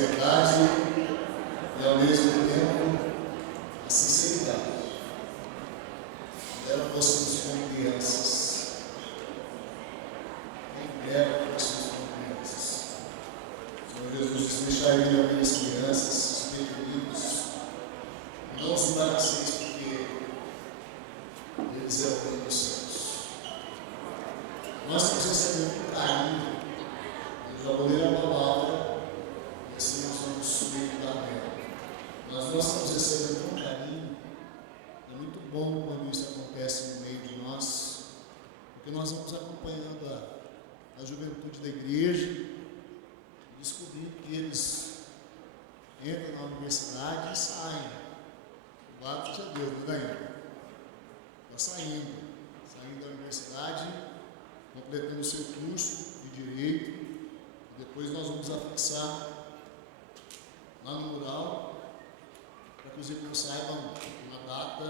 seriedade e ao mesmo tempo a sinceridade. Era fôssemos como crianças. Quem era fôssemos como crianças. O Senhor Jesus disse: deixaria a minhas crianças, os pequeninos, não os embaraceis, porque eles é o reino dos céus. Nós temos recebido com carinho, já ler a palavra, e assim nós vamos meditar nela. Mas nós estamos recebendo com carinho. É muito bom quando isso acontece no meio de nós, porque nós vamos acompanhando a juventude da igreja e descobrindo que eles entram na universidade e saem. Glória a Deus, não é? Está saindo da universidade, completando o seu curso de Direito, e depois nós vamos afixar lá no mural, para que os irmãos saibam a data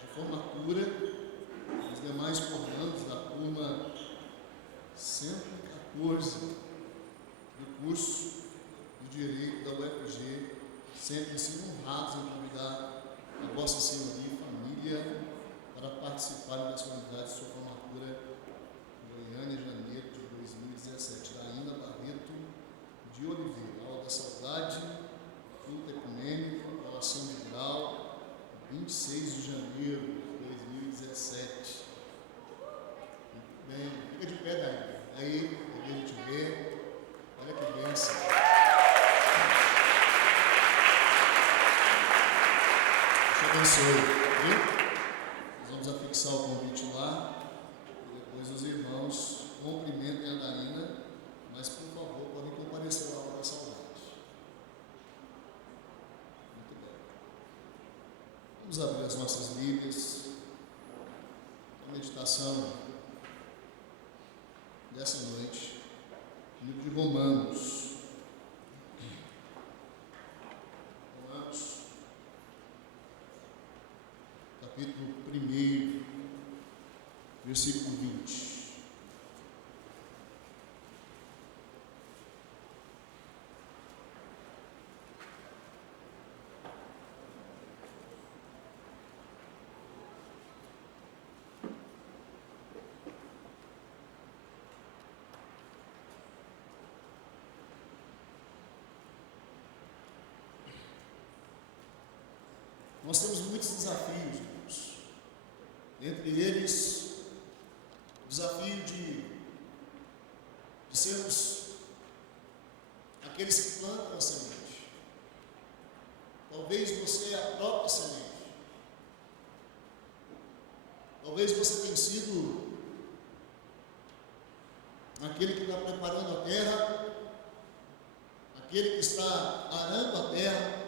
de formatura dos demais formandos da turma 114 do curso de Direito da UFG. Sentem-se honrados em convidar a Vossa Senhoria e família para participarem das solenidades de sua formatura em Goiânia, janeiro de 2017. Da Ina Barreto de Oliveira, aula da saudade, culto ecumênico, oração de grau, 26 de janeiro de 2017. Muito bem, fica de pé daí. Aí, a gente vê, olha que bênção. Abençoe, viu? Nós vamos afixar o convite lá e depois os irmãos cumprimentem a Daína, mas por favor, podem comparecer à hora da saudade. Muito bem. Vamos abrir as nossas Bíblias. A meditação dessa noite, no livro de Romanos. Capítulo 1, versículo 20. Nós temos muitos desafios, irmãos. Entre eles, o desafio de sermos aqueles que plantam a semente. Talvez você é a própria semente. Talvez você tenha sido aquele que está preparando a terra, aquele que está arando a terra.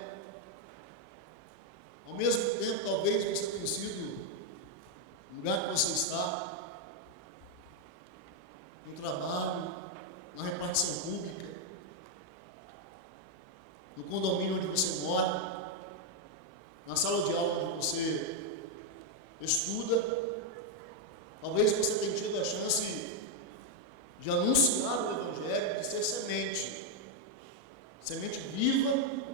Ao mesmo tempo, talvez você tenha sido no lugar que você está, no trabalho, na repartição pública, no condomínio onde você mora, na sala de aula onde você estuda. Talvez você tenha tido a chance de anunciar o Evangelho, de ser semente viva,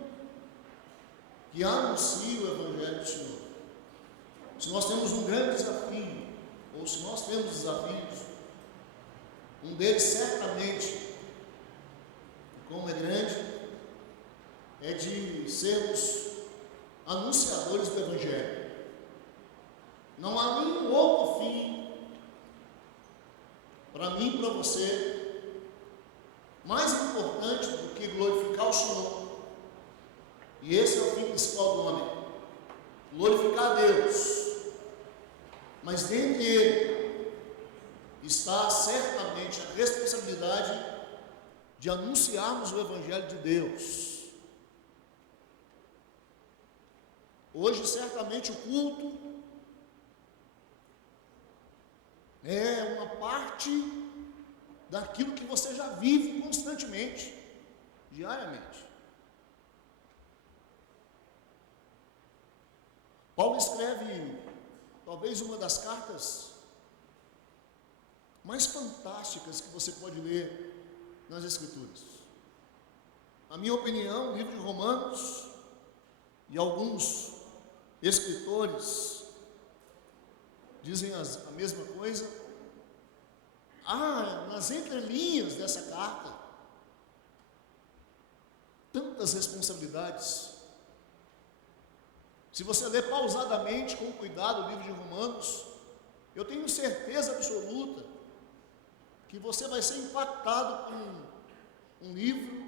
que anuncia o Evangelho do Senhor. Se nós temos um grande desafio, ou se nós temos desafios, um deles certamente, como é grande, é de sermos anunciadores do Evangelho. Não há nenhum outro fim para mim e para você mais importante do que glorificar o Senhor. E esse é o fim principal do homem: glorificar a Deus. Mas dentre ele está certamente a responsabilidade de anunciarmos o Evangelho de Deus. Hoje, certamente, o culto é uma parte daquilo que você já vive constantemente, diariamente. Paulo escreve talvez uma das cartas mais fantásticas que você pode ler nas Escrituras. na minha opinião, o livro de Romanos e alguns escritores dizem a mesma coisa. Há nas entrelinhas dessa carta tantas responsabilidades. Se você ler pausadamente, com cuidado, o livro de Romanos, eu tenho certeza absoluta que você vai ser impactado por um livro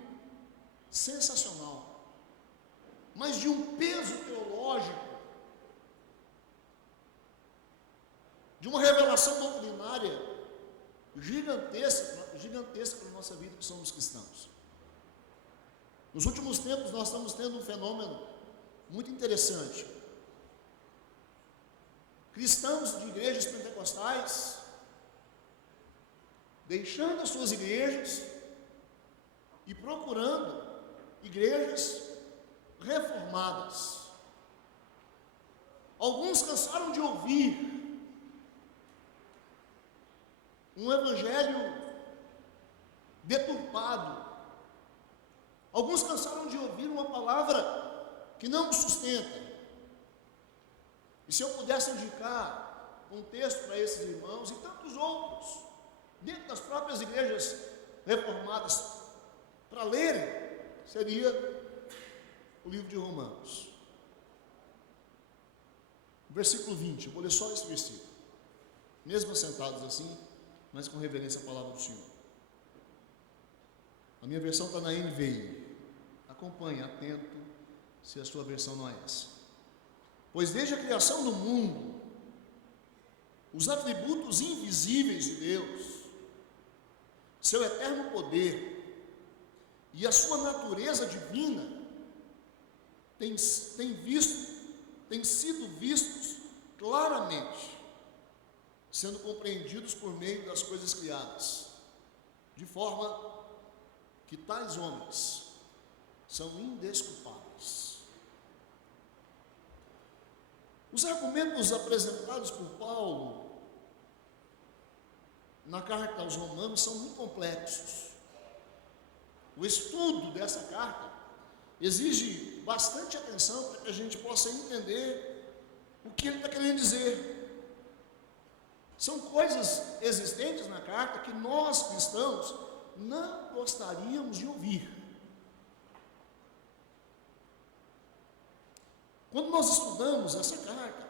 sensacional, mas de um peso teológico, de uma revelação doutrinária gigantesca para a nossa vida, que somos cristãos. Nos últimos tempos nós estamos tendo um fenômeno muito interessante. Cristãos de igrejas pentecostais deixando as suas igrejas e procurando igrejas reformadas. Alguns cansaram de ouvir um evangelho deturpado. Alguns cansaram de ouvir uma palavra que não os sustenta. E se eu pudesse indicar um texto para esses irmãos e tantos outros, dentro das próprias igrejas reformadas, para lerem, seria o livro de Romanos. Versículo 20, eu vou ler só esse versículo, mesmo assentados assim, mas com reverência à palavra do Senhor. A minha versão está na NVI. Acompanhe, atento, se a sua versão não é essa. Pois desde a criação do mundo, os atributos invisíveis de Deus, seu eterno poder e a sua natureza divina têm sido vistos claramente, sendo compreendidos por meio das coisas criadas, de forma que tais homens são indesculpáveis. Os argumentos apresentados por Paulo na carta aos Romanos são muito complexos. O estudo dessa carta exige bastante atenção para que a gente possa entender o que ele está querendo dizer. São coisas existentes na carta que nós, cristãos, não gostaríamos de ouvir. Quando nós estudamos essa carta,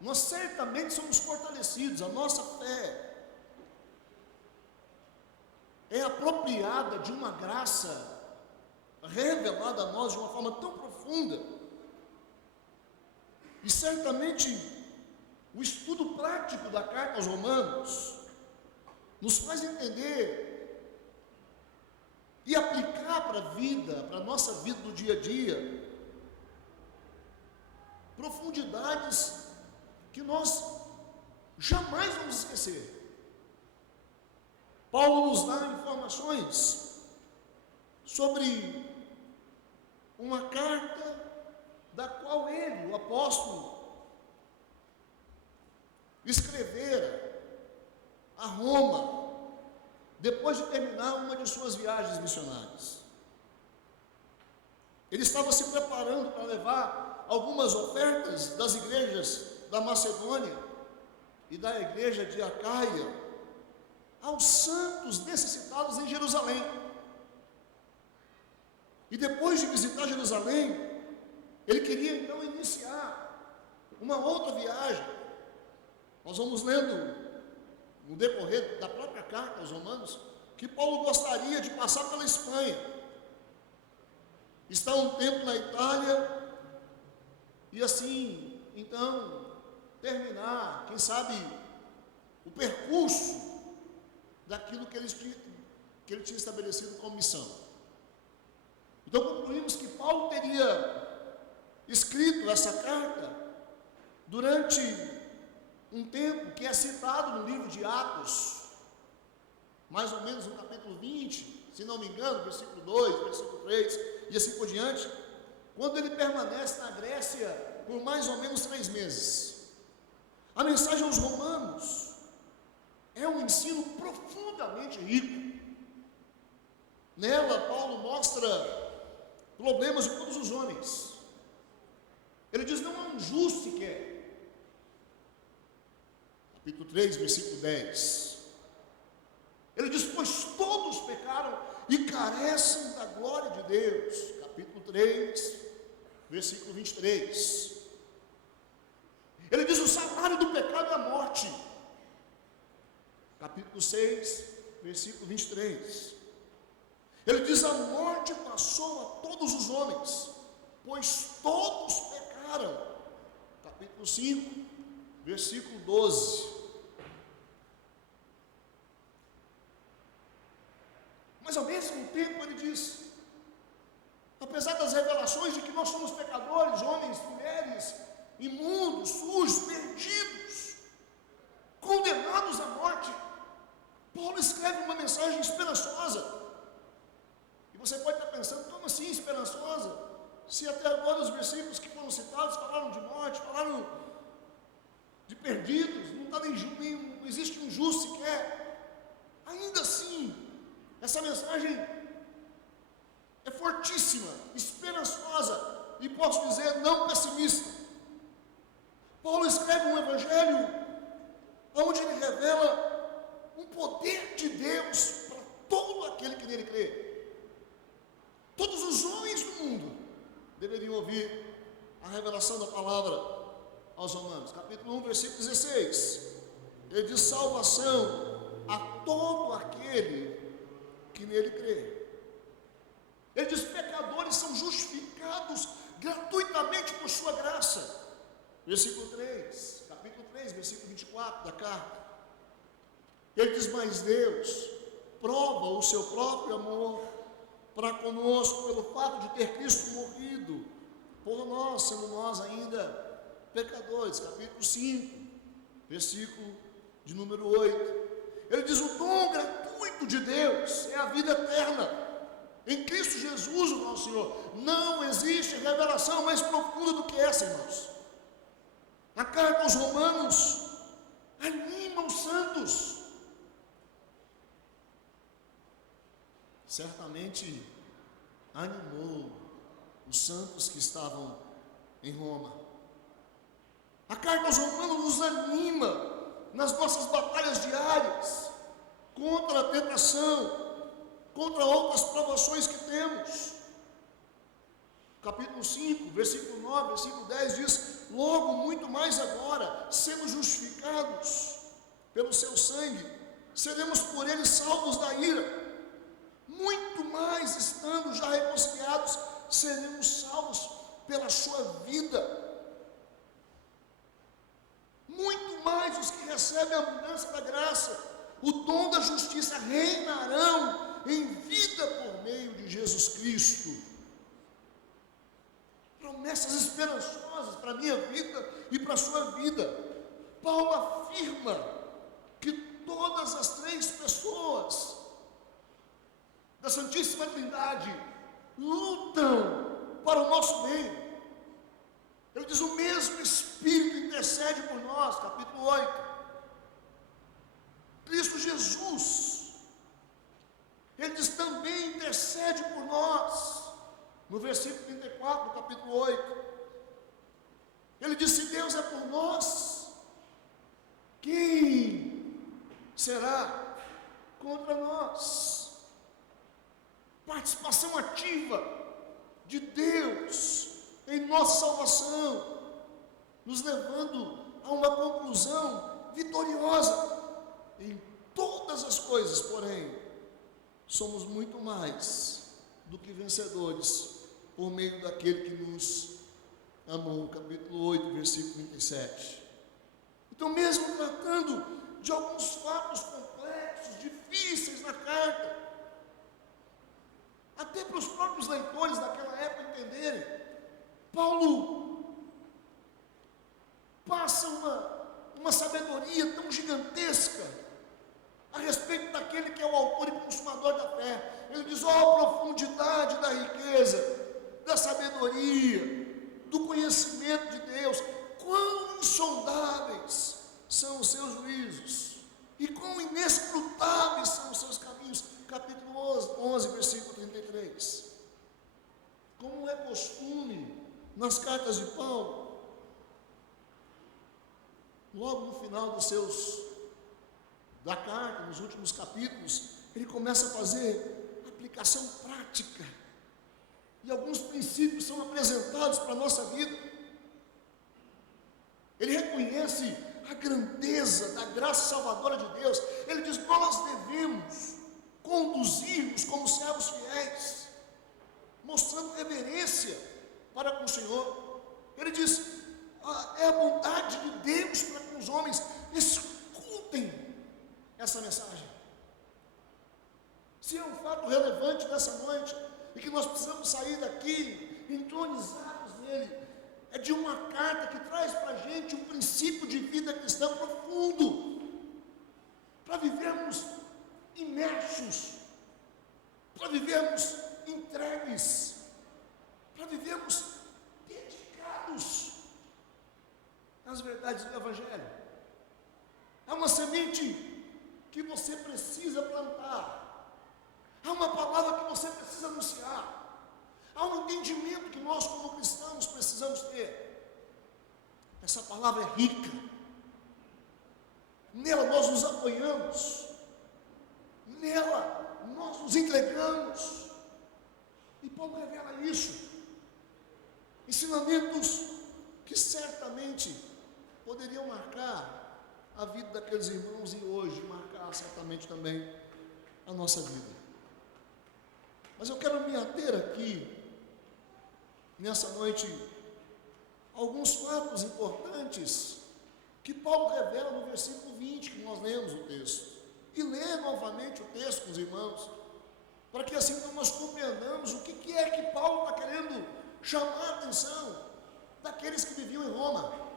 nós certamente somos fortalecidos, a nossa fé é apropriada de uma graça revelada a nós de uma forma tão profunda, e certamente o estudo prático da carta aos Romanos nos faz entender e aplicar para a vida, para a nossa vida do dia a dia, profundidades que nós jamais vamos esquecer. Paulo nos dá informações sobre uma carta da qual ele, o apóstolo, escrevera a Roma depois de terminar uma de suas viagens missionárias. Ele estava se preparando para levar algumas ofertas das igrejas da Macedônia e da igreja de Acaia aos santos necessitados em Jerusalém. E depois de visitar Jerusalém, ele queria então iniciar uma outra viagem. Nós vamos lendo no decorrer da própria carta aos Romanos que Paulo gostaria de passar pela Espanha, estar um tempo na Itália e assim, então, terminar, quem sabe, o percurso daquilo que ele tinha estabelecido como missão. Então concluímos que Paulo teria escrito essa carta durante um tempo que é citado no livro de Atos, mais ou menos no capítulo 20, se não me engano, versículo 2, versículo 3, e assim por diante, quando ele permanece na Grécia por mais ou menos 3 meses. A mensagem aos Romanos é um ensino profundamente rico. Nela, Paulo mostra problemas de todos os homens. Ele diz: não há um justo sequer. Capítulo 3, versículo 10. Ele diz: pois todos pecaram e carecem da glória de Deus. Capítulo 3, versículo 23. Ele diz: o salário do pecado é a morte. Capítulo 6, versículo 23. Ele diz: a morte passou a todos os homens, pois todos pecaram. Capítulo 5, versículo 12. Mas ao mesmo tempo ele diz: apesar das revelações de que nós somos pecadores, homens, mulheres, imundos, sujos, perdidos, condenados à morte, Paulo escreve uma mensagem esperançosa. E você pode estar pensando: como assim esperançosa? Se até agora os versículos que foram citados falaram de morte, falaram de perdidos, não existe um justo sequer. Ainda assim, essa mensagem é fortíssima, esperançosa e, posso dizer, não pessimista. Paulo escreve um evangelho onde ele revela um poder de Deus para todo aquele que nele crê. Todos os homens do mundo deveriam ouvir a revelação da palavra aos Romanos. Capítulo 1, versículo 16. Ele diz: salvação a todo aquele que nele crê. Ele diz: pecadores são justificados gratuitamente por sua graça. Versículo 3, capítulo 3, versículo 24 da carta. Ele diz: mas Deus prova o seu próprio amor para conosco pelo fato de ter Cristo morrido por nós, sendo nós ainda pecadores. Capítulo 5, versículo de número 8. Ele diz: o dom gratuito de Deus é a vida eterna em Cristo Jesus, o nosso Senhor. Não existe revelação mais profunda do que essa, irmãos. A carta aos Romanos anima os santos. Certamente animou os santos que estavam em Roma. A carta aos Romanos nos anima nas nossas batalhas diárias contra a tentação, contra outras provações que temos. Capítulo 5, versículo 9, versículo 10 diz: logo, muito mais agora, sendo justificados pelo seu sangue, seremos por ele salvos da ira. Muito mais, estando já reconciliados, seremos salvos pela sua vida. Muito mais os que recebem a abundância da graça, o dom da justiça, reinarão em vida por meio de Jesus Cristo. Promessas esperançosas para a minha vida e para a sua vida. Paulo afirma que todas as três pessoas da Santíssima Trindade lutam para o nosso bem. Ele diz: o mesmo Espírito intercede por nós. Capítulo 8. Cristo Jesus, ele diz, também intercede por nós. No versículo 34 do capítulo 8, ele diz: se Deus é por nós, quem será contra nós? Participação ativa de Deus em nossa salvação, nos levando a uma conclusão vitoriosa. Em todas as coisas, porém, somos muito mais do que vencedores por meio daquele que nos amou. Capítulo 8, versículo 37. Então, mesmo tratando de alguns fatos complexos, difíceis na carta, até para os próprios leitores daquela época entenderem, Paulo passa uma sabedoria tão gigantesca a respeito daquele que é o autor e consumador da fé. Ele diz: ó, profundidade da riqueza, da sabedoria, do conhecimento de Deus, quão insondáveis são os seus juízos e quão inescrutáveis são os seus caminhos. Capítulo 11, versículo nas cartas de Paulo, logo no final da carta, nos últimos capítulos, ele começa a fazer aplicação prática, e alguns princípios são apresentados para a nossa vida. Ele reconhece a grandeza da graça salvadora de Deus. Ele diz: nós devemos conduzir-nos como servos fiéis, mostrando reverência para com o Senhor. Ele diz: é a bondade de Deus para com os homens. Escutem essa mensagem. Se é um fato relevante nessa noite, e que nós precisamos sair daqui entronizados nele, é de uma carta que traz para a gente um princípio de vida cristã profundo, para vivermos imersos, para vivermos entregues, para vivermos dedicados às verdades do Evangelho. É uma semente que você precisa plantar, há uma palavra que você precisa anunciar, há um entendimento que nós como cristãos precisamos ter. Essa palavra é rica, nela nós nos apoiamos, nela nós nos entregamos, e Paulo revela isso, ensinamentos que certamente poderiam marcar a vida daqueles irmãos, e hoje marcar certamente também a nossa vida. Mas eu quero me ater aqui, nessa noite, alguns fatos importantes que Paulo revela no versículo 20, que nós lemos o texto, e lê novamente o texto com os irmãos, para que assim nós compreendamos o que é que Paulo está querendo chamar a atenção daqueles que viviam em Roma,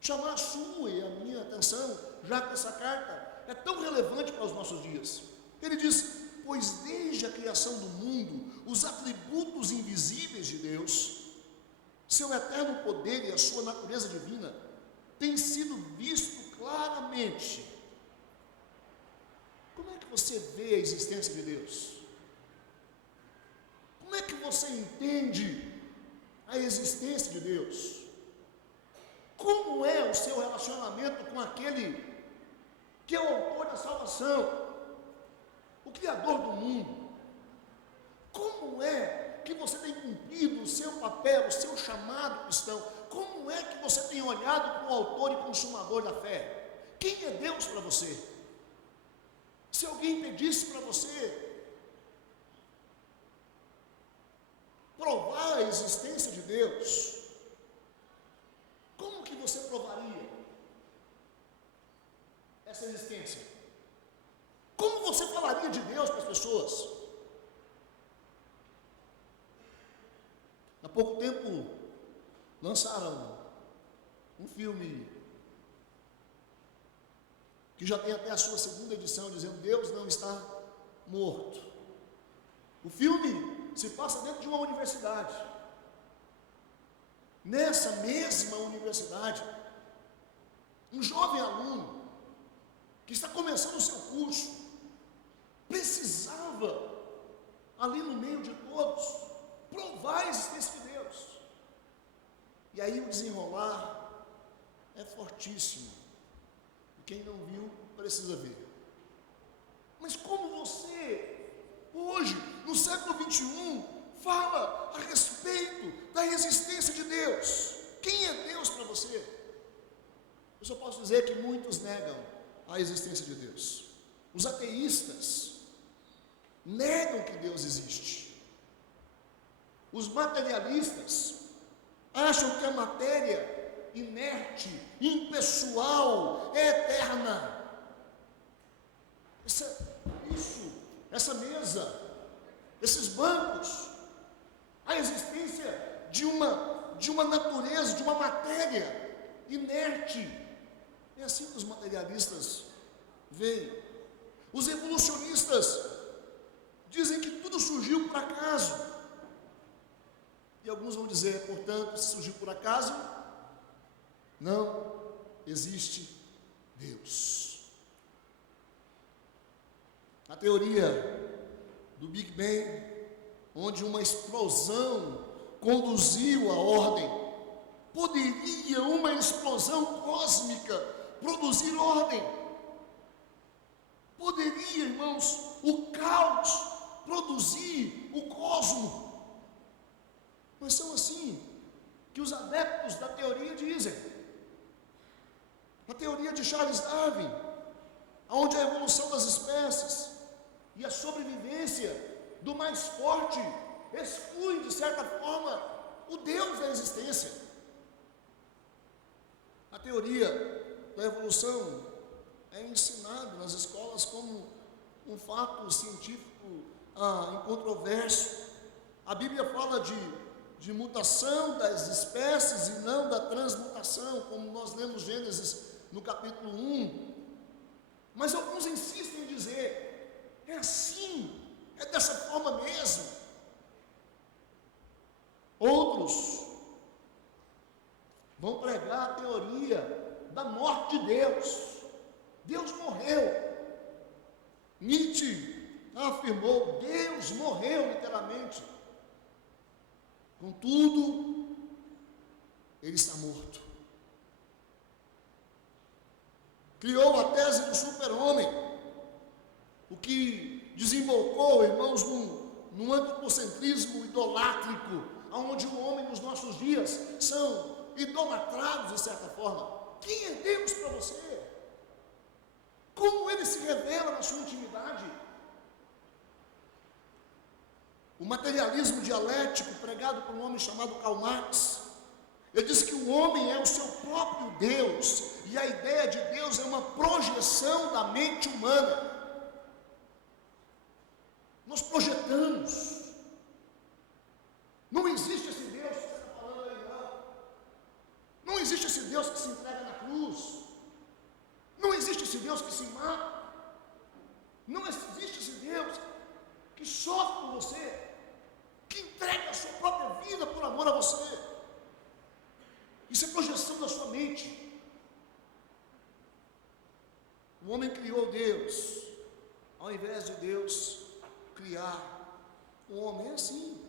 chamar a sua e a minha atenção, já que essa carta é tão relevante para os nossos dias. Ele diz: pois desde a criação do mundo, os atributos invisíveis de Deus, seu eterno poder e a sua natureza divina, têm sido vistos claramente. Como é que você vê a existência de Deus? Como é que você entende a existência de Deus? Como é o seu relacionamento com aquele que é o autor da salvação, o Criador do mundo? Como é que você tem cumprido o seu papel, o seu chamado cristão? Como é que você tem olhado para o autor e consumador da fé? Quem é Deus para você? Se alguém pedisse para você provar a existência de Deus, como que você provaria essa existência? Como você falaria de Deus para as pessoas? Há pouco tempo lançaram um filme que já tem até a sua segunda edição, dizendo: Deus não está morto. O filme se passa dentro de uma universidade. Nessa mesma universidade, um jovem aluno que está começando o seu curso precisava, ali no meio de todos, provar a existência de Deus. E aí o desenrolar é fortíssimo. E quem não viu precisa ver. Mas como você, hoje, no século 21, fala a respeito da existência de Deus? Quem é Deus para você? Eu só posso dizer que muitos negam a existência de Deus. Os ateístas negam que Deus existe. Os materialistas acham que a matéria inerte, impessoal, é eterna. Essa mesa, esses bancos, a existência de uma natureza, de uma matéria inerte, é assim que os materialistas veem. Os evolucionistas dizem que tudo surgiu por acaso, e alguns vão dizer, portanto, se surgiu por acaso, não existe Deus. A teoria do Big Bang, onde uma explosão conduziu a ordem. Poderia uma explosão cósmica produzir ordem? Poderia, irmãos, o caos produzir o cosmo? Mas são assim que os adeptos da teoria dizem. A teoria de Charles Darwin, onde a evolução das espécies e a sobrevivência do mais forte exclui, de certa forma, o Deus da existência. A teoria da evolução é ensinada nas escolas como um fato científico incontroverso. A Bíblia fala de mutação das espécies e não da transmutação, como nós lemos Gênesis no capítulo 1. Mas alguns insistem em dizer, é assim, é dessa forma mesmo. Outros vão pregar a teoria da morte de Deus. Deus morreu. Nietzsche afirmou, Deus morreu literalmente. Contudo, ele está morto. Criou a tese do super-homem, o que desembocou, irmãos, num antropocentrismo idolátrico, onde o homem nos nossos dias são idolatrados de certa forma. Quem é Deus para você? Como ele se revela na sua intimidade? O materialismo dialético pregado por um homem chamado Karl Marx, ele diz que o homem é o seu próprio Deus, e a ideia de Deus é uma projeção da mente humana. Nós projetamos. Não existe esse Deus que você está falando aí, não. Não existe esse Deus que se entrega na cruz. Não existe esse Deus que se mata. Não existe esse Deus que sofre por você, que entrega a sua própria vida por amor a você. Isso é projeção da sua mente. O homem criou Deus, ao invés de Deus criar o homem. É assim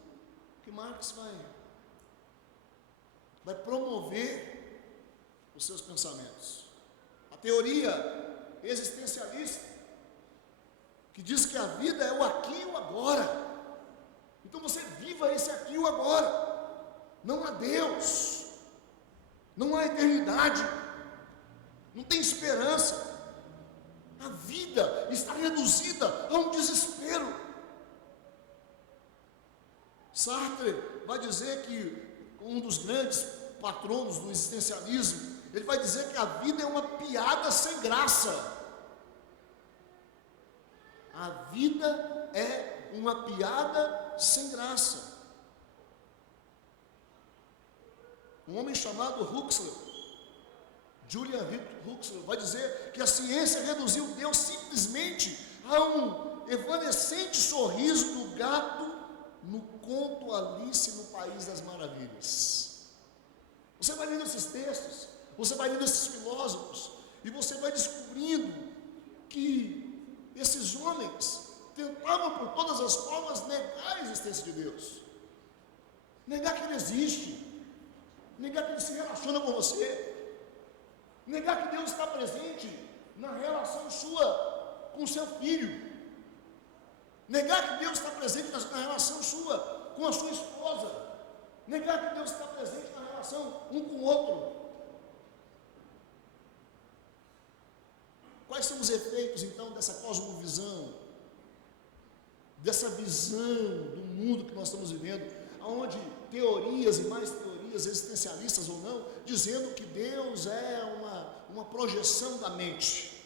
que Marx vai promover os seus pensamentos. A teoria existencialista, que diz que a vida é o aqui e o agora. Então você viva esse aqui e o agora. Não há Deus, não há eternidade, não tem esperança. A vida está reduzida a um desespero. Sartre vai dizer que, um dos grandes patronos do existencialismo, ele vai dizer que a vida é uma piada sem graça. A vida é uma piada sem graça. Um homem chamado Huxley, Julian Huxley, vai dizer que a ciência reduziu Deus simplesmente a um evanescente sorriso do gato no conto Alice no País das Maravilhas. Você vai lendo esses textos, você vai lendo esses filósofos, e você vai descobrindo que esses homens tentavam por todas as formas negar a existência de Deus, negar que ele existe, negar que ele se relaciona com você, negar que Deus está presente na relação sua com o seu filho, negar que Deus está presente na relação sua com a sua esposa, negar que Deus está presente na relação um com o outro. Quais são os efeitos então dessa cosmovisão, dessa visão do mundo que nós estamos vivendo, onde teorias e mais teorias existencialistas ou não, dizendo que Deus é uma projeção da mente.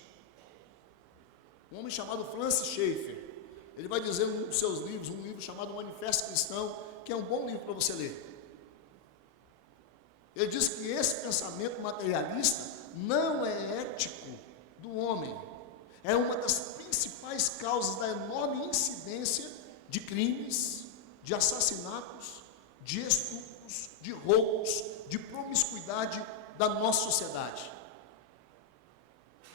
Um homem chamado Francis Schaeffer, ele vai dizer em um dos seus livros, um livro chamado Manifesto Cristão, que é um bom livro para você ler. Ele diz que esse pensamento materialista não é ético do homem, é uma das principais causas da enorme incidência de crimes, de assassinatos, de estupros, de roubos, de promiscuidade da nossa sociedade.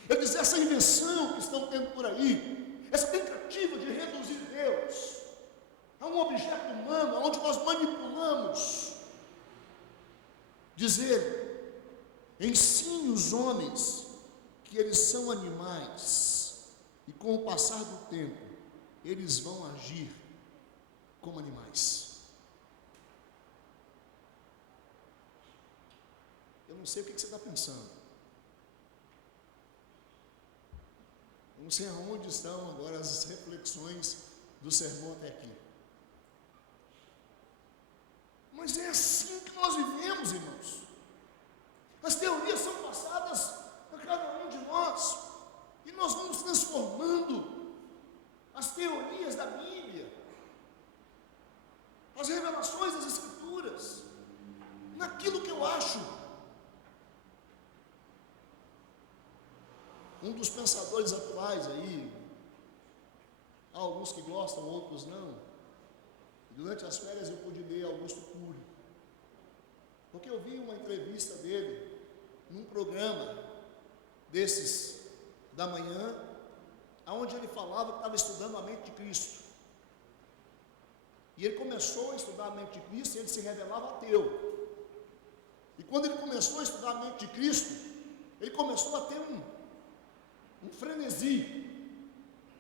Ele diz, essa invenção que estão tendo por aí, essa tentativa de reduzir Deus a um algum objeto humano, onde nós manipulamos. Diz ele: ensine os homens que eles são animais, e com o passar do tempo, eles vão agir como animais. Eu não sei o que você está pensando. Eu não sei aonde estão agora as reflexões do sermão até aqui. Mas é assim que nós vivemos, irmãos. As teorias são passadas a cada um de nós, e nós vamos transformando as teorias da Bíblia, as revelações das Escrituras, naquilo que eu acho. Um dos pensadores atuais aí, há alguns que gostam, outros não. Durante as férias eu pude ler Augusto Cury, porque eu vi uma entrevista dele num programa desses da manhã, onde ele falava que estava estudando a mente de Cristo. E ele começou a estudar a mente de Cristo e ele se revelava ateu. E quando ele começou a estudar a mente de Cristo, ele começou a ter um frenesi.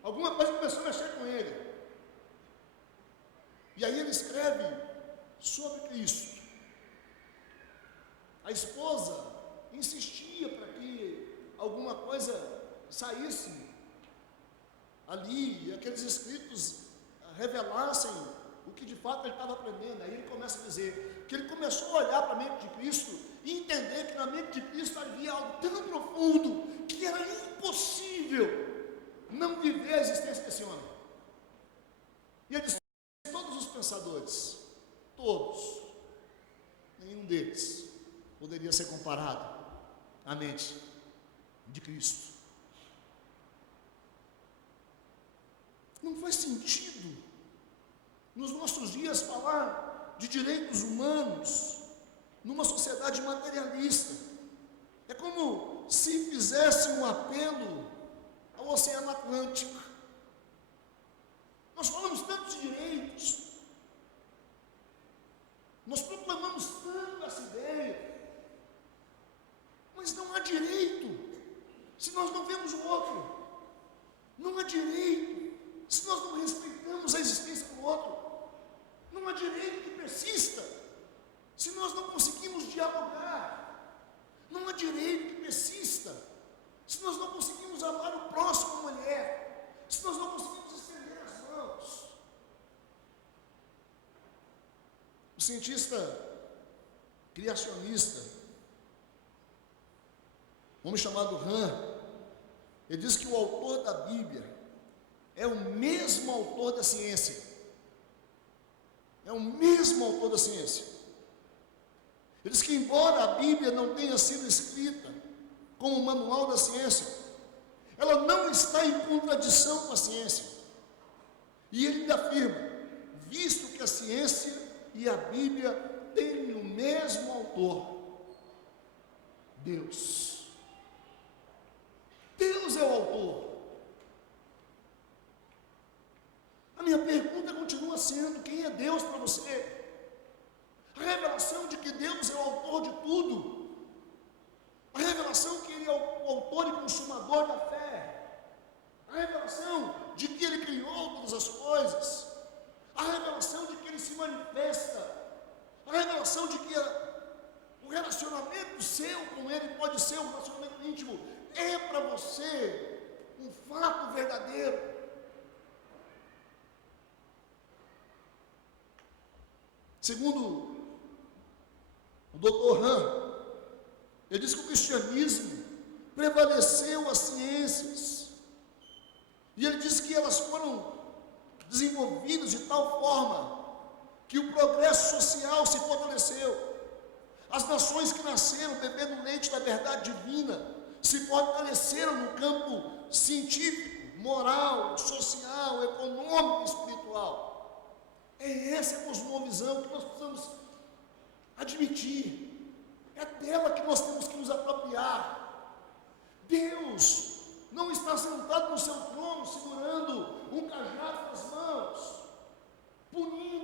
Alguma coisa começou a mexer com ele. E aí ele escreve sobre Cristo. A esposa insistia para que alguma coisa saísse ali, e aqueles escritos revelassem o que de fato ele estava aprendendo. Aí ele começa a dizer que ele começou a olhar para a mente de Cristo e entender que na mente de Cristo havia algo tão profundo que era impossível não viver a existência desse homem. E ele disse: todos os pensadores, todos, nenhum deles poderia ser comparado à mente de Cristo. Não faz sentido nos nossos dias falar de direitos humanos numa sociedade materialista. É como se fizesse um apelo ao Oceano Atlântico. Nós falamos tanto de direitos, nós proclamamos tanto essa ideia, mas não há direito se nós não vemos o outro. Não há direito se nós não respeitamos a existência do outro. Não há direito que persista se nós não conseguimos dialogar. Não há direito que persista se nós não conseguimos amar o próximo como ele é, se nós não conseguimos estender as mãos. O cientista criacionista, um homem chamado Han, ele diz que o autor da Bíblia é o mesmo autor da ciência. É o mesmo autor da ciência. Ele diz que, embora a Bíblia não tenha sido escrita como manual da ciência, ela não está em contradição com a ciência. E ele ainda afirma: visto que a ciência e a Bíblia têm o mesmo autor, Deus. Deus é o autor. A minha pergunta continua sendo: quem é Deus para você? A revelação de que Deus é o autor de tudo, a revelação que Ele é o autor e consumador da fé, a revelação de que Ele criou todas as coisas, a revelação de que Ele se manifesta, a revelação de que o relacionamento seu com Ele pode ser um relacionamento íntimo, é para você um fato verdadeiro. Segundo o Dr. Han, ele diz que o cristianismo prevaleceu as ciências, e ele diz que elas foram desenvolvidas de tal forma que o progresso social se fortaleceu. As nações que nasceram bebendo leite da verdade divina se fortaleceram no campo científico, moral, social, econômico e espiritual. É essa a cosmovisão que nós precisamos admitir. É dela que nós temos que nos apropriar. Deus não está sentado no seu trono segurando um cajado nas mãos, punindo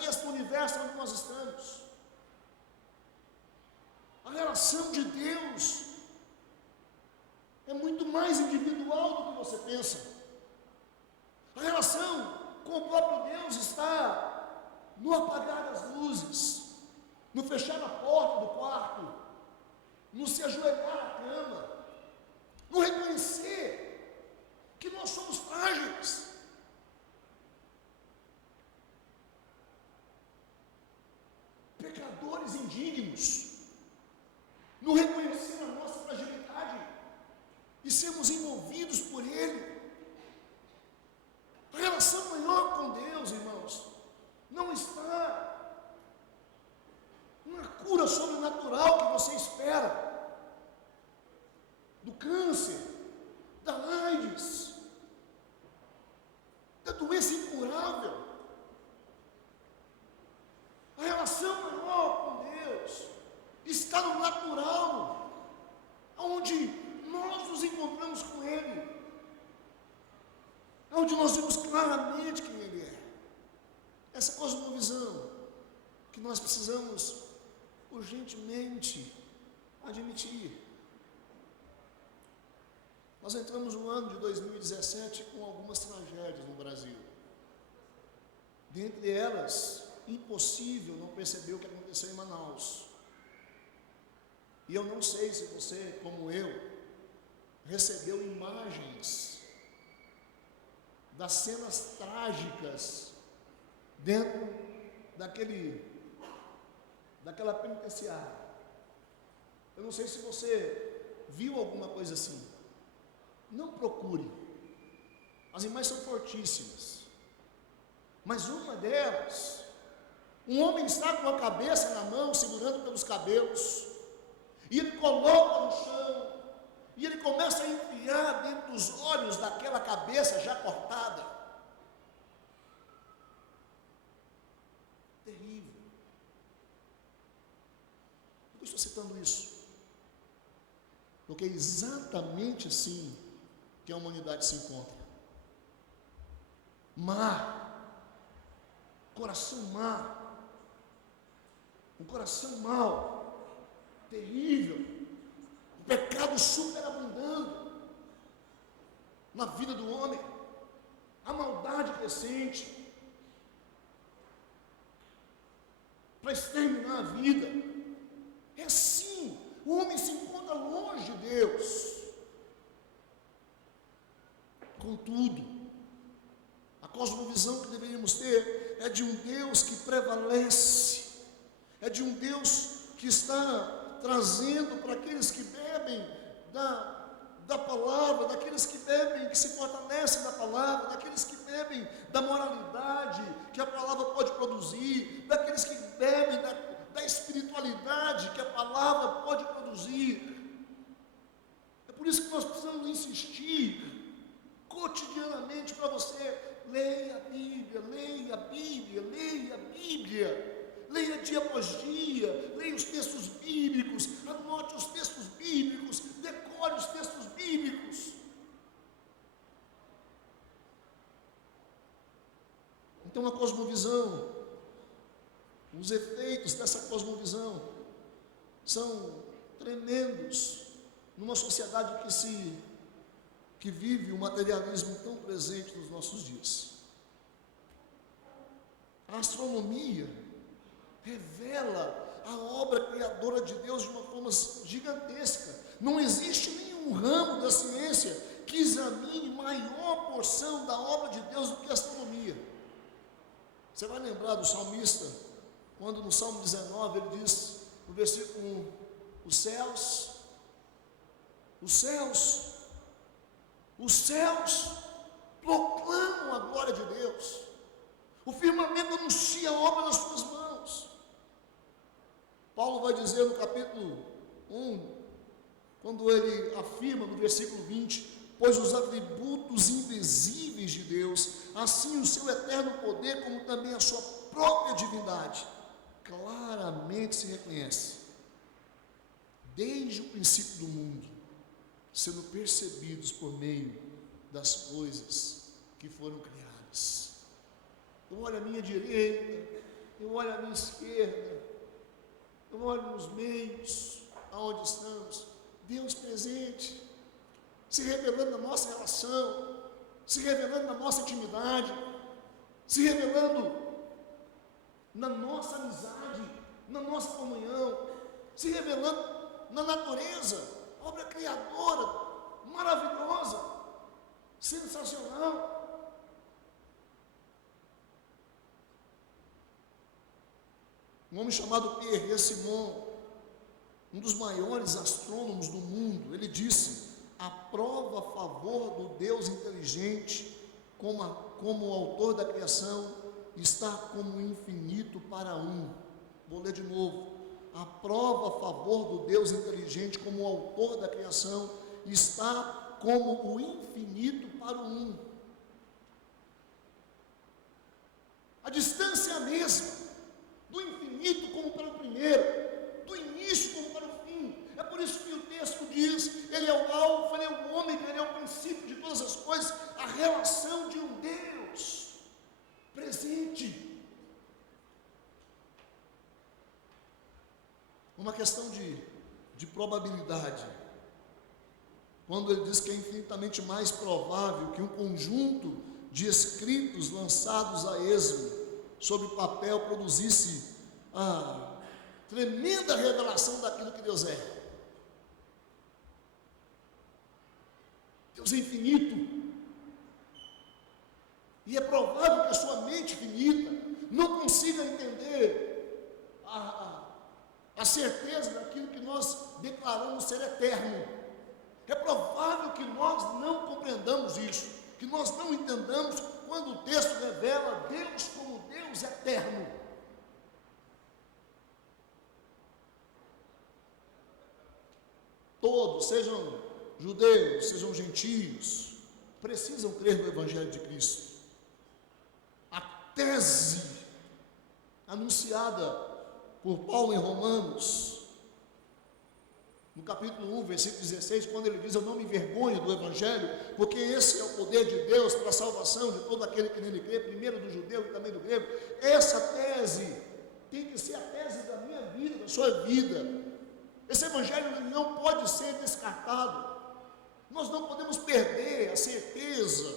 aconteça no universo onde nós estamos. A relação de Deus é muito mais individual do que você pensa. A relação com o próprio Deus está no apagar das luzes, no fechar a porta do quarto, no se ajoelhar na cama, no reconhecer que nós somos frágeis. Pecadores indignos, no reconhecer a nossa fragilidade e sermos envolvidos por Ele. A relação maior com Deus, irmãos, não está na cura sobrenatural que você espera, do câncer, da AIDS, da doença incurável. A relação maior com Deus está no natural, onde nós nos encontramos com Ele, onde nós vemos claramente quem Ele é. Essa cosmovisão que nós precisamos urgentemente admitir. Nós entramos no ano de 2017 com algumas tragédias no Brasil. Dentre elas, impossível não perceber o que aconteceu em Manaus. E eu não sei se você, como eu, recebeu imagens das cenas trágicas dentro daquela penitenciária. Eu não sei se você viu alguma coisa assim. Não procure. As imagens são fortíssimas. Mas uma delas, um homem está com a cabeça na mão, segurando pelos cabelos, e ele coloca no chão, e ele começa a enfiar dentro dos olhos daquela cabeça já cortada. Terrível. Por que eu estou citando isso? Porque é exatamente assim que a humanidade se encontra. Coração má, um coração mau, terrível, o pecado superabundando na vida do homem, a maldade crescente, para exterminar a vida. É assim, o homem se encontra longe de Deus. Contudo, a cosmovisão que deveríamos ter é de um Deus que prevalece, é de um Deus que está trazendo para aqueles que bebem da palavra, daqueles que bebem, que se fortalecem da palavra, daqueles que bebem da moralidade que a palavra pode produzir, daqueles que bebem da espiritualidade que a palavra pode produzir. É por isso que nós precisamos insistir cotidianamente para você: leia a Bíblia, leia a Bíblia, leia a Bíblia, leia dia após dia, leia os textos bíblicos, anote os textos bíblicos, decore os textos bíblicos. Então a cosmovisão, os efeitos dessa cosmovisão são tremendos numa sociedade que vive o materialismo tão presente nos nossos dias. A astronomia revela a obra criadora de Deus de uma forma gigantesca. Não existe nenhum ramo da ciência que examine maior porção da obra de Deus do que a astronomia. Você vai lembrar do salmista, quando no Salmo 19 ele diz, no versículo 1, os céus proclamam a glória de Deus, o firmamento anuncia a obra das suas mãos. Paulo vai dizer no capítulo 1, quando ele afirma no versículo 20, pois os atributos invisíveis de Deus, assim o seu eterno poder, como também a sua própria divindade, claramente se reconhece, desde o princípio do mundo, sendo percebidos por meio das coisas que foram criadas. Então olha à minha direita, eu olho à minha esquerda, eu olho nos meios, aonde estamos, Deus presente, se revelando na nossa relação, se revelando na nossa intimidade, se revelando na nossa amizade, na nossa comunhão, se revelando na natureza, obra criadora, maravilhosa, sensacional. Um homem chamado Pierre Simon, um dos maiores astrônomos do mundo, ele disse: a prova a favor do Deus inteligente, como o autor da criação, está como infinito para um. Vou ler de novo. A prova a favor do Deus inteligente, como o autor da criação, está como o infinito para o um. A distância é a mesma, do infinito como para o primeiro, do início como para o fim. É por isso que o texto diz: ele é o alfa, ele é o ômega, ele é o princípio de todas as coisas, a relação de um Deus presente. Uma questão de probabilidade. Quando ele diz que é infinitamente mais provável que um conjunto de escritos lançados a esmo sobre papel produzisse a tremenda revelação daquilo que Deus é. Deus é infinito. E é provável que a sua mente finita não consiga entender a certeza daquilo que nós declaramos ser eterno. É provável que nós não compreendamos isso, que nós não entendamos quando o texto revela Deus como Deus eterno. Todos, sejam judeus, sejam gentios, precisam crer no Evangelho de Cristo. A tese anunciada por Paulo em Romanos, no capítulo 1, versículo 16, quando ele diz: eu não me envergonho do Evangelho, porque esse é o poder de Deus para a salvação de todo aquele que nele crê, primeiro do judeu e também do grego. Essa tese tem que ser a tese da minha vida, da sua vida. Esse Evangelho não pode ser descartado. Nós não podemos perder a certeza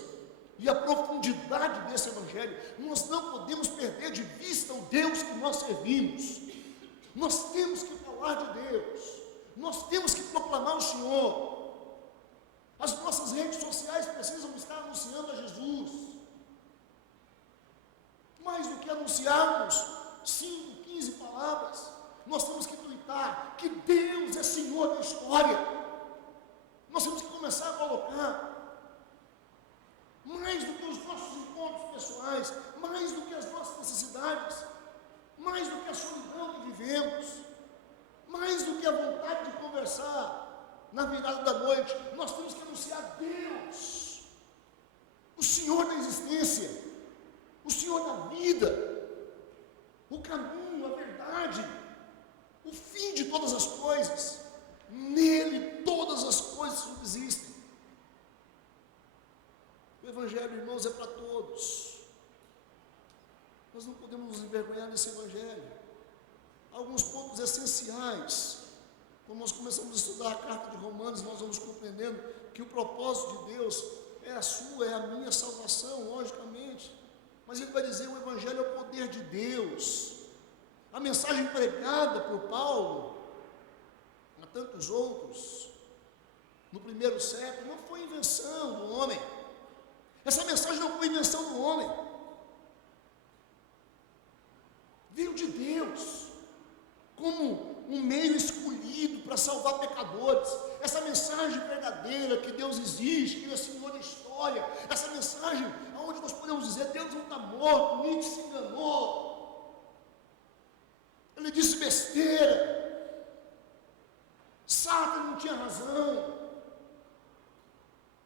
e a profundidade desse Evangelho. Nós não podemos perder de vista o Deus que nós servimos. Nós temos que falar de Deus. Nós temos que proclamar o Senhor. As nossas redes sociais precisam estar anunciando a Jesus. Mais do que anunciarmos 5, 15 palavras, nós temos que tuitar que Deus é Senhor da história. Nós temos que começar a colocar, mais do que os nossos encontros pessoais, mais do que as nossas necessidades, mais do que a solidão que vivemos, mais do que a vontade de conversar na virada da noite, nós temos que anunciar Deus, o Senhor da existência, o Senhor da vida, o caminho, a verdade, o fim de todas as coisas. Nele todas as coisas subsistem. O Evangelho, irmãos, é para todos. Nós não podemos nos envergonhar desse Evangelho. Alguns pontos essenciais. Quando nós começamos a estudar a carta de Romanos, nós vamos compreendendo que o propósito de Deus é a sua, é a minha salvação, logicamente. Mas ele vai dizer: o Evangelho é o poder de Deus. A mensagem pregada por Paulo, a tantos outros, no primeiro século, não foi invenção do homem. Essa mensagem não foi invenção do homem. Veio de Deus, como um meio escolhido para salvar pecadores. Essa mensagem verdadeira que Deus existe, que Ele é Senhor da história. Essa mensagem onde nós podemos dizer: Deus não está morto, Nietzsche se enganou. Ele disse besteira. Sartre não tinha razão.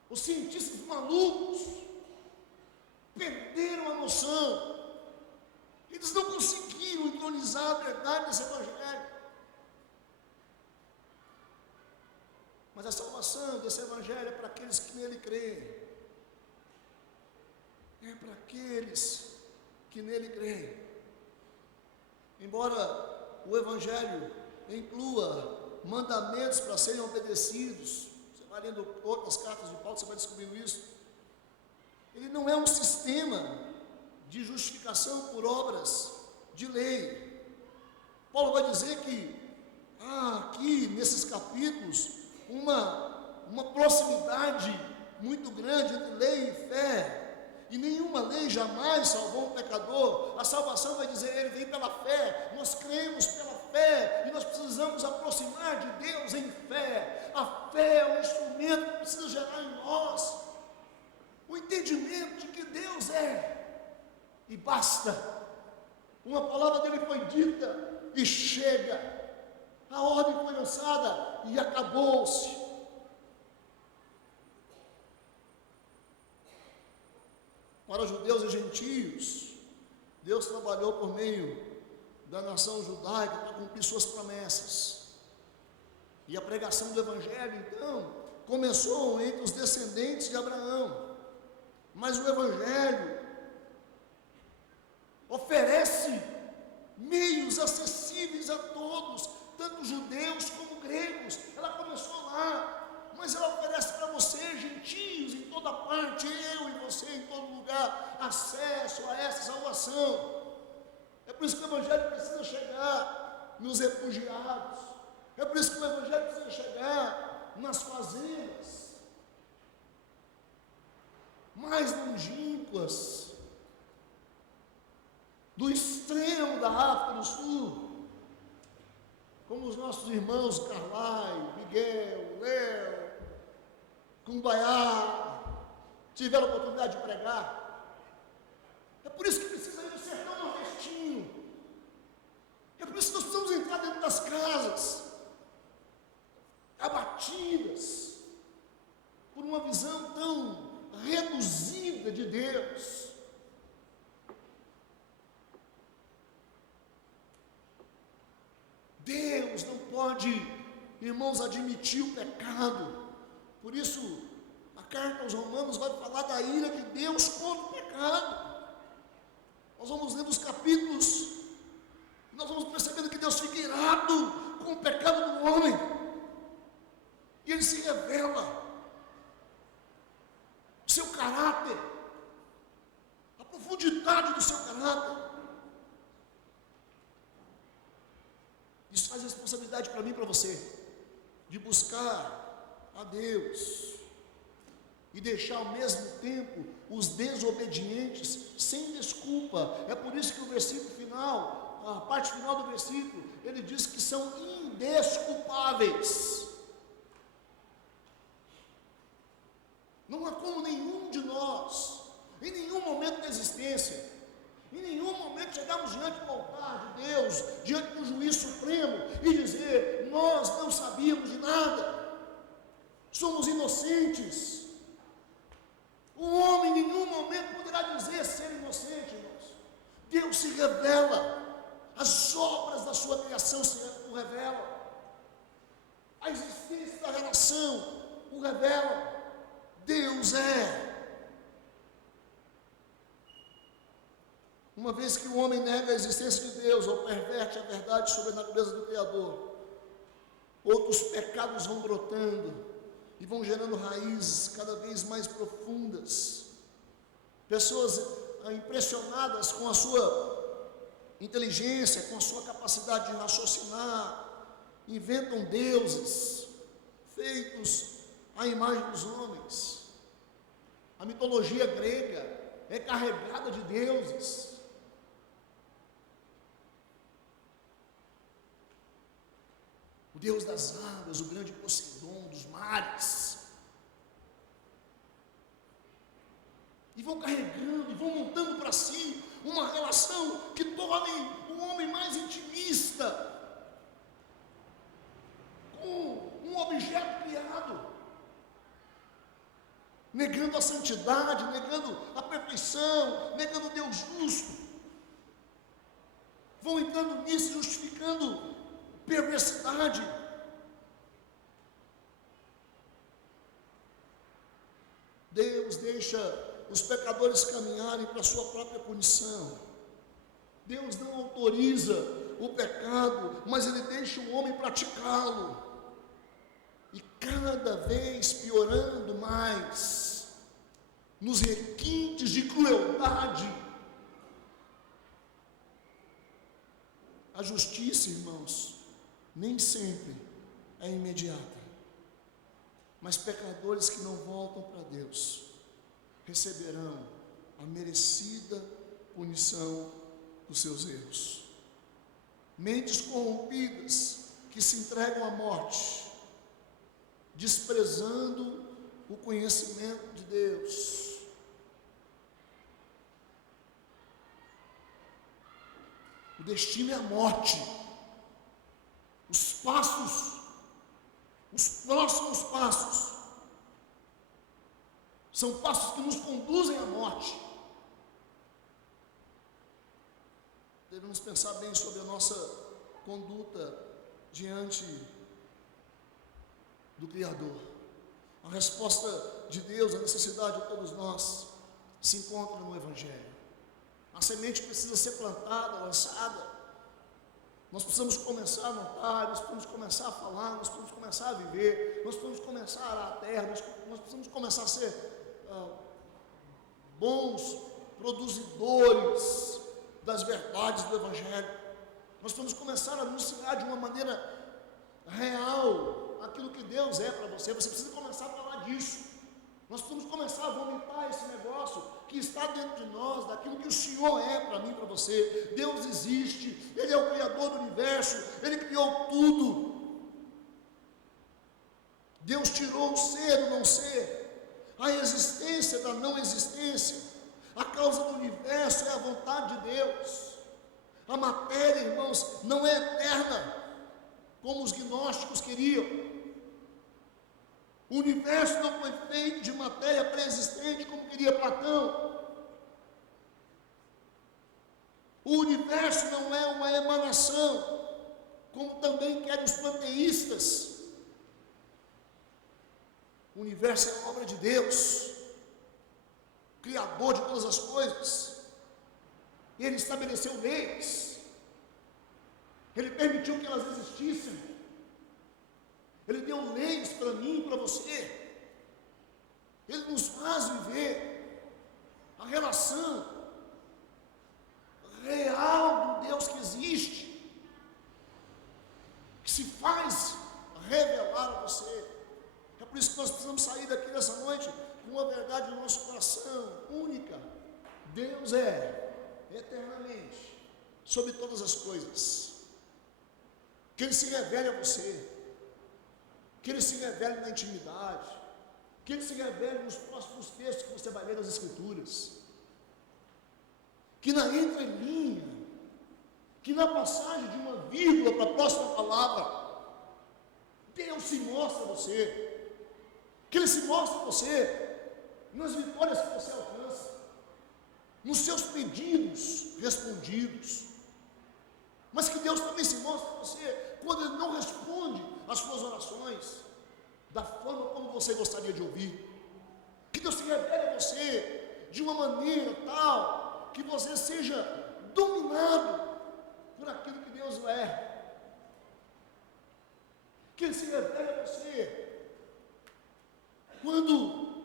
Os cientistas malucos perderam a noção. Eles não conseguiram entronizar a verdade desse Evangelho. Mas a salvação desse Evangelho é para aqueles que nele creem. É para aqueles que nele creem. embora o Evangelho inclua mandamentos para serem obedecidos, você vai lendo outras cartas de Paulo, você vai descobrindo isso, ele não é um sistema de justificação por obras de lei. Paulo vai dizer que há aqui nesses capítulos uma proximidade muito grande entre lei e fé, e nenhuma lei jamais salvou um pecador. A salvação, vai dizer ele, vem pela fé. Nós cremos pela fé e nós precisamos aproximar de Deus em fé. A fé é um instrumento que precisa gerar em nós o entendimento de que Deus é, e basta. Uma palavra dele foi dita e chega, a ordem foi lançada e acabou-se. Para judeus e gentios, Deus trabalhou por meio da nação judaica para cumprir suas promessas. E a pregação do Evangelho, então, começou entre os descendentes de Abraão. Mas o Evangelho oferece meios acessíveis a todos, tanto judeus como gregos. Ela começou lá, mas ela oferece para você, gentios, em toda parte, eu e você em todo lugar, acesso a essa salvação. É por isso que o Evangelho precisa chegar nos refugiados, é por isso que o Evangelho precisa chegar nas fazendas mais longínquas, do extremo da África do Sul, como os nossos irmãos Carlai, Miguel, Léo, Cumbaiá, tiveram a oportunidade de pregar. É por isso que precisa ir do sertão nordestino. É por isso que nós precisamos entrar dentro das casas, abatidas por uma visão tão reduzida de Deus. Deus não pode, irmãos, admitir o pecado. Por isso, a carta aos Romanos vai falar da ira de Deus contra o pecado. Nós vamos lendo os capítulos, e nós vamos percebendo que Deus fica irado com o pecado do homem, e ele se revela, o seu caráter, a profundidade do seu caráter. Isso faz responsabilidade para mim e para você, de buscar a Deus e deixar ao mesmo tempo os desobedientes sem desculpa. É por isso que o versículo final, a parte final do versículo, ele diz que são indesculpáveis. Não há como nenhum de nós, em nenhum momento da existência, em nenhum momento chegarmos diante do altar de Deus, diante do juiz supremo, e dizer: nós não sabíamos de nada, somos inocentes. O homem em nenhum momento poderá dizer ser inocente, irmãos. Deus se revela, as obras da sua criação o revelam, a existência da relação o revela. Deus é. Uma vez que o homem nega a existência de Deus ou perverte a verdade sobre a natureza do Criador, outros pecados vão brotando e vão gerando raízes cada vez mais profundas. Pessoas impressionadas com a sua inteligência, com a sua capacidade de raciocinar, inventam deuses feitos à imagem dos homens. A mitologia grega é carregada de deuses. O Deus das águas, o grande Poseidon, dos mares. E vão carregando, e vão montando para si uma relação que torne o homem mais intimista com um objeto criado, negando a santidade, negando a perfeição, negando Deus justo. Vão entrando nisso, justificando perversidade. Deus deixa os pecadores caminharem para a sua própria punição. Deus não autoriza o pecado, mas ele deixa o homem praticá-lo. E cada vez piorando mais, nos requintes de crueldade. A justiça, irmãos, nem sempre é imediata. Mas pecadores que não voltam para Deus receberão a merecida punição dos seus erros. Mentes corrompidas que se entregam à morte, desprezando o conhecimento de Deus. O destino é a morte. Os próximos passos, são passos que nos conduzem à morte. Devemos pensar bem sobre a nossa conduta diante do Criador. A resposta de Deus à necessidade de todos nós se encontra no Evangelho. A semente precisa ser plantada, lançada. Nós precisamos começar a notar, nós precisamos começar a falar, nós precisamos começar a viver, nós precisamos começar a arar a terra, nós precisamos começar a ser bons produzidores das verdades do Evangelho. Nós precisamos começar a anunciar de uma maneira real aquilo que Deus é para você. Você precisa começar a falar disso. Nós precisamos começar a vomitar esse negócio que está dentro de nós, daquilo que o Senhor é para mim, para você. Deus existe, Ele é o Criador do universo, Ele criou tudo. Deus tirou o ser do não ser, a existência da não existência. A causa do universo é a vontade de Deus. A matéria, irmãos, não é eterna, como os gnósticos queriam. O universo não foi feito de matéria pré-existente, como queria Platão. O universo não é uma emanação, como também querem os panteístas. O universo é a obra de Deus, Criador de todas as coisas. Ele estabeleceu leis, Ele permitiu que elas existissem. Ele deu leis para mim e para você. Ele nos faz viver a relação real do Deus que existe, que se faz revelar a você. É por isso que nós precisamos sair daqui nessa noite com uma verdade no nosso coração, única. Deus é eternamente sobre todas as coisas. Que Ele se revele a você, que Ele se revele na intimidade, que Ele se revele nos próximos textos que você vai ler nas Escrituras, que na entrelinha, que na passagem de uma vírgula para a próxima palavra, Deus se mostra a você, que Ele se mostra a você nas vitórias que você alcança, nos seus pedidos respondidos, mas que Deus também se mostra a você quando Ele não responde às suas orações da forma como você gostaria de ouvir. Que Deus se revele a você de uma maneira tal que você seja dominado por aquilo que Deus é. Que Ele se revele a você quando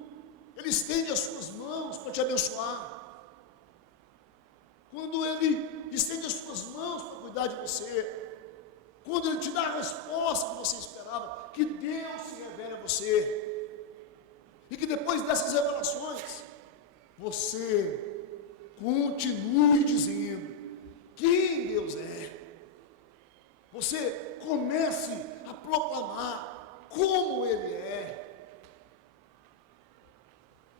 Ele estende as suas mãos para te abençoar, quando Ele estende as suas mãos para cuidar de você, quando Ele te dá a resposta que você esperava. Que Deus se revele a você, e que depois dessas revelações você continue dizendo quem Deus é. Você comece a proclamar como Ele é.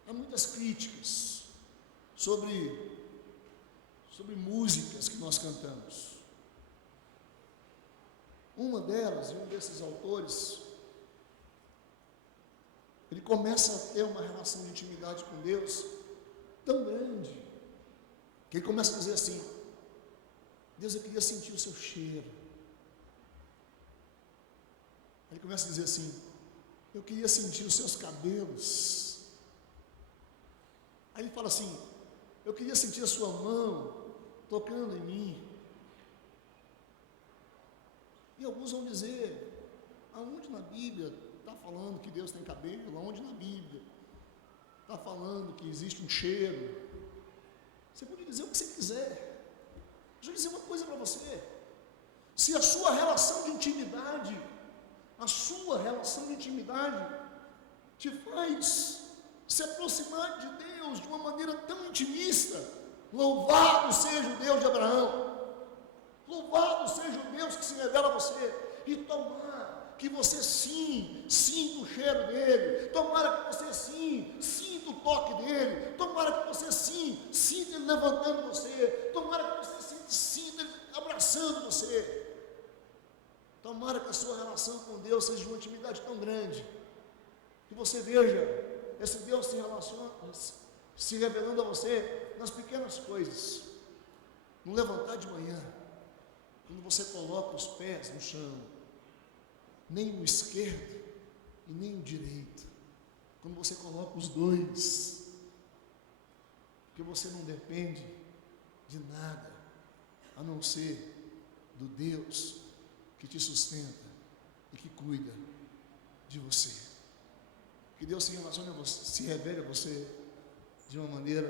Há muitas críticas sobre músicas que nós cantamos. Uma delas, e um desses autores, ele começa a ter uma relação de intimidade com Deus tão grande, que ele começa a dizer assim: Deus, eu queria sentir o seu cheiro. Ele começa a dizer assim: eu queria sentir os seus cabelos. Aí ele fala assim: eu queria sentir a sua mão tocando em mim. E alguns vão dizer, aonde na Bíblia está falando que Deus tem cabelo? Aonde na Bíblia está falando que existe um cheiro? Você pode dizer o que você quiser. Deixa eu dizer uma coisa para você. Se a sua relação de intimidade, te faz se aproximar de Deus de uma maneira tão intimista, louvado seja o Deus de Abraão, louvado seja o Deus que se revela a você, e tomara que você sim, sinta o cheiro dele, tomara que você sim, sinta o toque dele, tomara que você sim, sinta ele levantando você, tomara que você sinta ele abraçando você, tomara que a sua relação com Deus seja de uma intimidade tão grande, que você veja esse Deus se revelando a você nas pequenas coisas, no levantar de manhã, quando você coloca os pés no chão, nem o esquerdo e nem o direito, quando você coloca os dois, porque você não depende de nada, a não ser do Deus que te sustenta e que cuida de você. Que Deus se relacione a você, se revele a você de uma maneira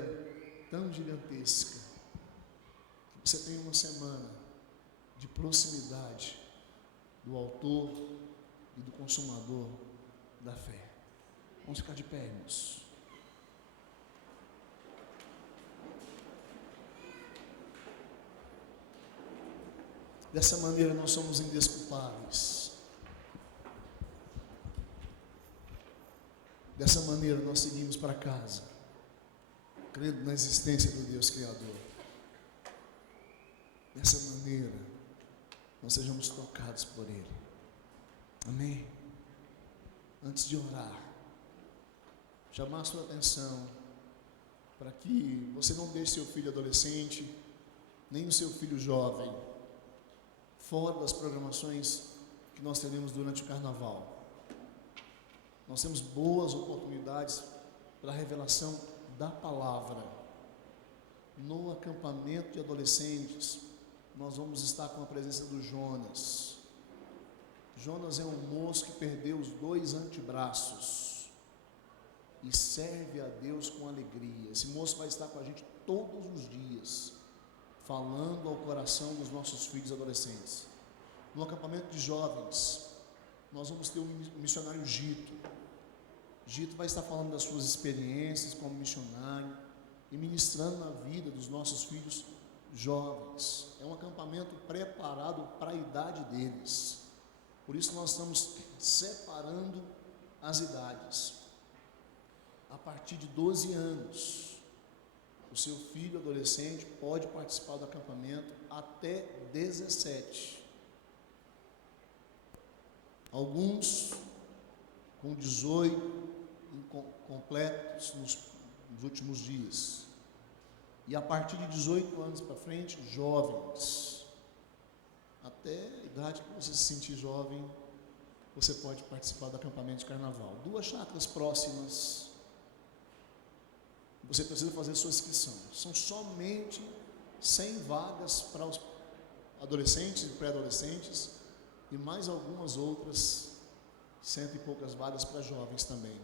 tão gigantesca, que você tenha uma semana de proximidade do autor e do consumador da fé. Vamos ficar de pé, irmãos. Dessa maneira nós somos indesculpáveis. Dessa maneira nós seguimos para casa, crendo na existência do Deus Criador. Dessa maneira nós sejamos tocados por Ele. Amém? Antes de orar, chamar a sua atenção para que você não deixe seu filho adolescente, nem o seu filho jovem, fora das programações que nós teremos durante o carnaval. Nós temos boas oportunidades para a revelação da palavra. No acampamento de adolescentes, nós vamos estar com a presença do Jonas. Jonas é um moço que perdeu os 2 antebraços e serve a Deus com alegria. Esse moço vai estar com a gente todos os dias, falando ao coração dos nossos filhos adolescentes. No acampamento de jovens, nós vamos ter um missionário Gito. Gito vai estar falando das suas experiências como missionário e ministrando na vida dos nossos filhos jovens. É um acampamento preparado para a idade deles. Por isso nós estamos separando as idades. A partir de 12 anos, o seu filho adolescente pode participar do acampamento até 17. Alguns com 18 completos nos últimos dias. E a partir de 18 anos para frente, jovens. Até a idade que você se sentir jovem, você pode participar do acampamento de carnaval. 2 chácaras próximas. Você precisa fazer sua inscrição. São somente 100 vagas para os adolescentes e pré-adolescentes e mais algumas outras 100 e poucas vagas para jovens também.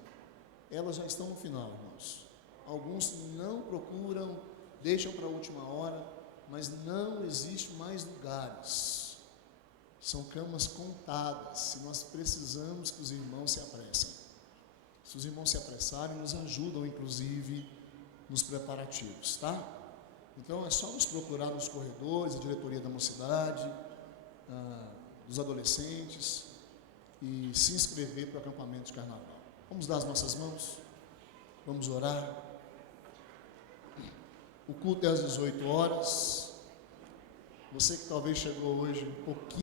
Elas já estão no final, irmãos. Alguns não procuram, deixam para a última hora, mas não existe mais lugares. São camas contadas e nós precisamos que os irmãos se apressem. Se os irmãos se apressarem, nos ajudam, inclusive, nos preparativos, tá? Então é só nos procurar nos corredores, a diretoria da mocidade, dos adolescentes, e se inscrever para o acampamento de carnaval. Vamos dar as nossas mãos, vamos orar. O culto é às 18 horas. Você que talvez chegou hoje um pouquinho